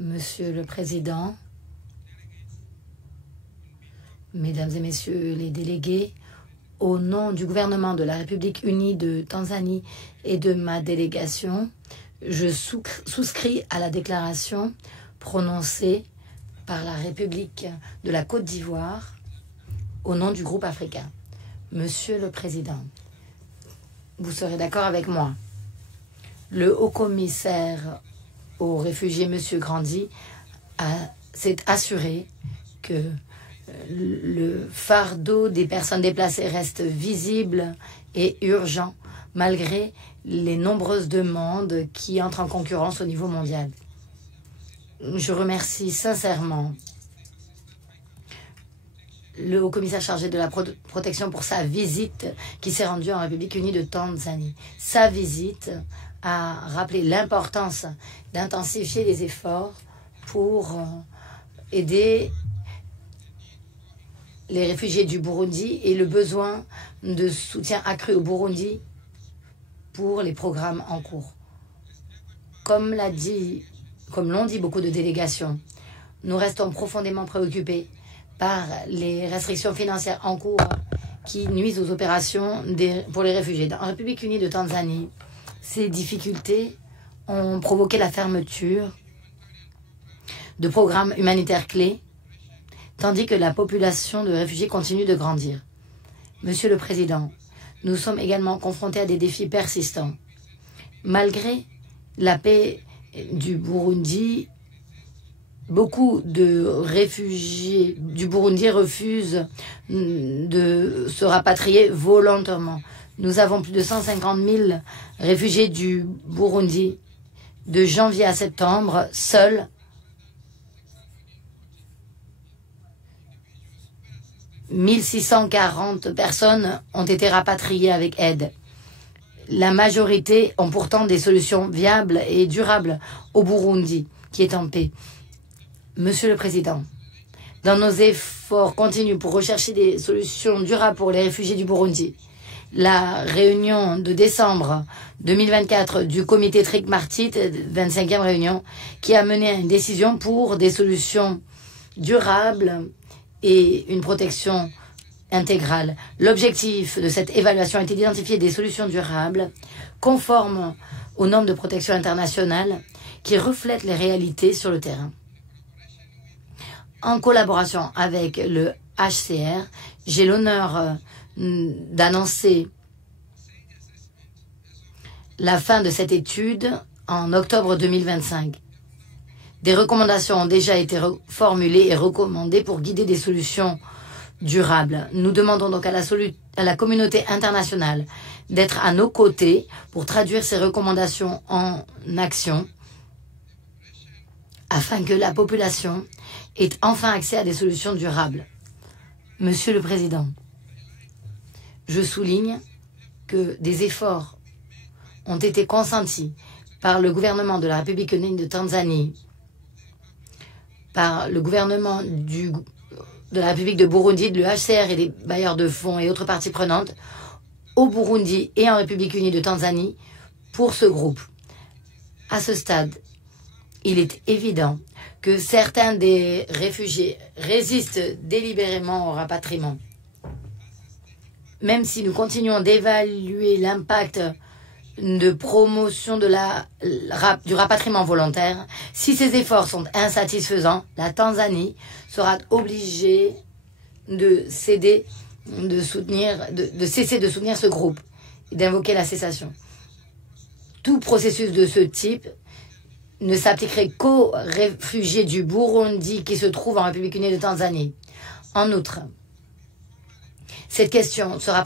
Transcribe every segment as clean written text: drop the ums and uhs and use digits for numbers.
Monsieur le Président, Mesdames et Messieurs les délégués, au nom du gouvernement de la République unie de Tanzanie et de ma délégation, je souscris à la déclaration prononcée par la République de la Côte d'Ivoire au nom du groupe africain. Monsieur le Président, vous serez d'accord avec moi. Le haut-commissaire aux réfugiés, M. Grandi, s'est assuré que le fardeau des personnes déplacées reste visible et urgent malgré les nombreuses demandes qui entrent en concurrence au niveau mondial. Je remercie sincèrement le haut-commissaire chargé de la protection pour sa visite qui s'est rendue en République unie de Tanzanie. Sa visite a rappelé l'importance d'intensifier les efforts pour aider les réfugiés du Burundi et le besoin de soutien accru au Burundi pour les programmes en cours. Comme l'ont dit beaucoup de délégations, nous restons profondément préoccupés par les restrictions financières en cours qui nuisent aux opérations pour les réfugiés. En République unie de Tanzanie, ces difficultés ont provoqué la fermeture de programmes humanitaires clés, tandis que la population de réfugiés continue de grandir. Monsieur le Président, nous sommes également confrontés à des défis persistants. Malgré la paix du Burundi, beaucoup de réfugiés du Burundi refusent de se rapatrier volontairement. Nous avons plus de 150 000 réfugiés du Burundi. De janvier à septembre, seuls 1640 personnes ont été rapatriées avec aide. La majorité ont pourtant des solutions viables et durables au Burundi, qui est en paix. Monsieur le Président, dans nos efforts continus pour rechercher des solutions durables pour les réfugiés du Burundi, la réunion de décembre 2024 du comité tripartite, 25e réunion, qui a mené à une décision pour des solutions durables et une protection intégrale. L'objectif de cette évaluation était d'identifier des solutions durables conformes aux normes de protection internationale qui reflètent les réalités sur le terrain. En collaboration avec le HCR, j'ai l'honneur d'annoncer la fin de cette étude en octobre 2025. Des recommandations ont déjà été formulées et recommandées pour guider des solutions durables. Nous demandons donc à la communauté internationale d'être à nos côtés pour traduire ces recommandations en action afin que la population ait enfin accès à des solutions durables. Monsieur le Président, je souligne que des efforts ont été consentis par le gouvernement de la République unie de Tanzanie, par le gouvernement de la République de Burundi, le HCR et les bailleurs de fonds et autres parties prenantes au Burundi et en République unie de Tanzanie pour ce groupe. À ce stade, il est évident que certains des réfugiés résistent délibérément au rapatriement. Même si nous continuons d'évaluer l'impact de promotion du rapatriement volontaire, si ces efforts sont insatisfaisants, la Tanzanie sera obligée de cesser de soutenir ce groupe et d'invoquer la cessation. Tout processus de ce type ne s'appliquerait qu'aux réfugiés du Burundi qui se trouvent en République unie de Tanzanie. En outre, cette question sera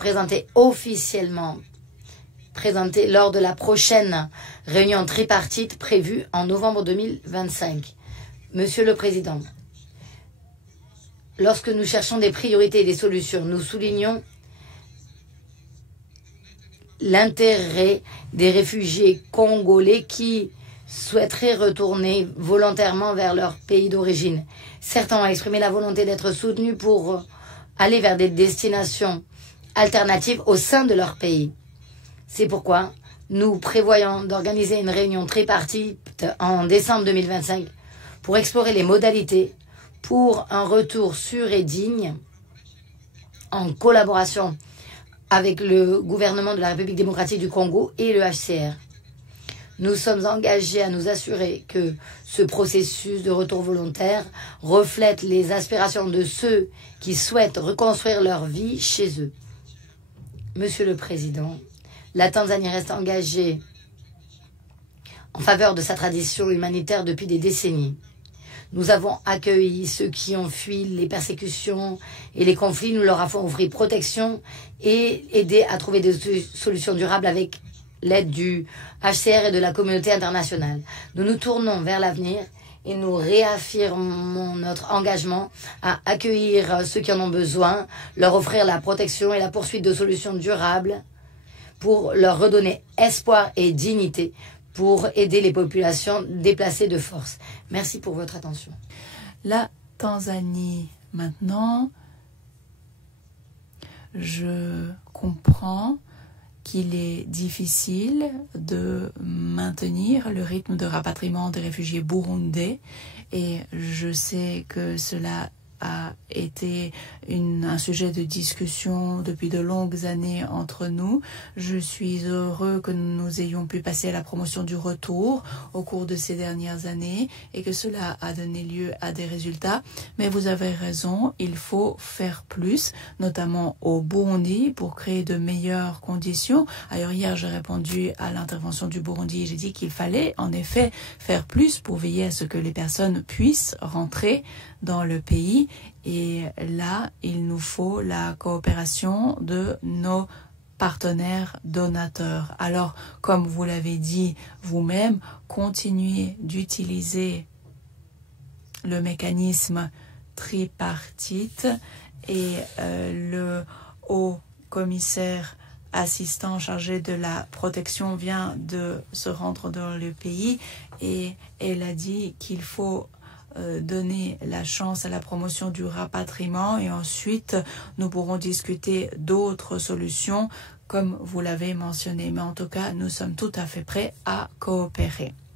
officiellement présentée lors de la prochaine réunion tripartite prévue en novembre 2025. Monsieur le Président, lorsque nous cherchons des priorités et des solutions, nous soulignons l'intérêt des réfugiés congolais qui souhaiteraient retourner volontairement vers leur pays d'origine. Certains ont exprimé la volonté d'être soutenus pour aller vers des destinations alternatives au sein de leur pays. C'est pourquoi nous prévoyons d'organiser une réunion tripartite en décembre 2025 pour explorer les modalités pour un retour sûr et digne en collaboration avec le gouvernement de la République démocratique du Congo et le HCR. Nous sommes engagés à nous assurer que ce processus de retour volontaire reflète les aspirations de ceux qui souhaitent reconstruire leur vie chez eux. Monsieur le Président, la Tanzanie reste engagée en faveur de sa tradition humanitaire depuis des décennies. Nous avons accueilli ceux qui ont fui les persécutions et les conflits. Nous leur avons offert protection et aidé à trouver des solutions durables avec l'aide du HCR et de la communauté internationale. Nous nous tournons vers l'avenir et nous réaffirmons notre engagement à accueillir ceux qui en ont besoin, leur offrir la protection et la poursuite de solutions durables pour leur redonner espoir et dignité pour aider les populations déplacées de force. Merci pour votre attention. La Tanzanie, maintenant, je comprends qu'il est difficile de maintenir le rythme de rapatriement des réfugiés burundais et je sais que cela a été un sujet de discussion depuis de longues années entre nous. Je suis heureux que nous ayons pu passer à la promotion du retour au cours de ces dernières années et que cela a donné lieu à des résultats. Mais vous avez raison, il faut faire plus, notamment au Burundi, pour créer de meilleures conditions. Ailleurs, hier, j'ai répondu à l'intervention du Burundi et j'ai dit qu'il fallait en effet faire plus pour veiller à ce que les personnes puissent rentrer dans le pays. Et là, il nous faut la coopération de nos partenaires donateurs. Alors, comme vous l'avez dit vous-même, continuez d'utiliser le mécanisme tripartite et le haut commissaire assistant chargé de la protection vient de se rendre dans le pays et elle a dit qu'il faut donner la chance à la promotion du rapatriement et ensuite nous pourrons discuter d'autres solutions comme vous l'avez mentionné. Mais en tout cas, nous sommes tout à fait prêts à coopérer.